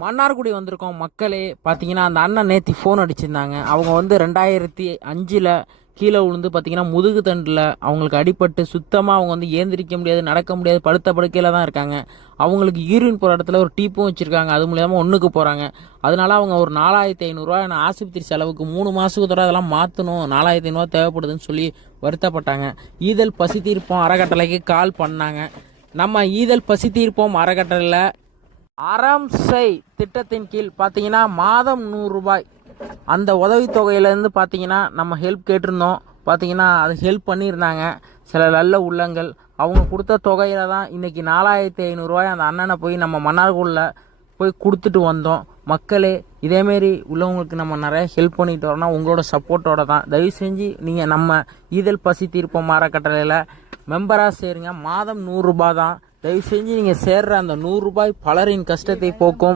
மன்னார்குடி வந்திருக்கோம் மக்களே. பார்த்தீங்கன்னா அந்த அண்ணன் நேற்று ஃபோன் அடிச்சிருந்தாங்க. அவங்க வந்து 2005 கீழே விழுந்து பார்த்தீங்கன்னா முதுகு தண்டில் அவங்களுக்கு அடிபட்டு சுத்தமாக அவங்க வந்து ஏந்திரிக்க முடியாது, நடக்க முடியாது, படுத்த படுக்கையில் தான் இருக்காங்க. அவங்களுக்கு யூரின் போகிற இடத்துல ஒரு டீப்பும் வச்சுருக்காங்க. அது மூலியமாக ஒன்றுக்கு போகிறாங்க. அதனால அவங்க ஒரு 4500 ஆஸ்பத்திரி செலவுக்கு 3 மாதத்துக்கு தடவை அதெல்லாம் மாற்றணும், 4500 தேவைப்படுதுன்னு சொல்லி வருத்தப்பட்டாங்க. ஈதல் பசி தீர்ப்போம் அறக்கட்டளைக்கு கால் பண்ணாங்க. நம்ம ஈதல் பசி தீர்ப்போம் அறக்கட்டளையில் அறம் செய் திட்டத்தின் கீழ் பார்த்தீங்கன்னா மாதம் 100 ரூபாய் அந்த உதவித்தொகையிலேருந்து பார்த்தீங்கன்னா நம்ம ஹெல்ப் கேட்டிருந்தோம். பார்த்தீங்கன்னா அது ஹெல்ப் பண்ணியிருந்தாங்க சில நல்ல உள்ளங்கள். அவங்க கொடுத்த தொகையில தான் இன்றைக்கி 4500 அந்த அண்ணனை போய் நம்ம மன்னார்குடியில் போய் கொடுத்துட்டு வந்தோம். மக்களே, இதேமாரி உள்ளவங்களுக்கு நம்ம நிறைய ஹெல்ப் பண்ணிட்டு வரோம்னா உங்களோட சப்போர்ட்டோட தான். தயவு செஞ்சு நீங்கள் நம்ம ஈதல் பசி தீர்ப்போம் அறக்கட்டளையில் மெம்பராக சேருங்க. மாதம் 100 ரூபாய் தான். தயவு செஞ்சு நீங்கள் சேர்ற அந்த 100 ரூபாய் பலரின் கஷ்டத்தை போக்கும்.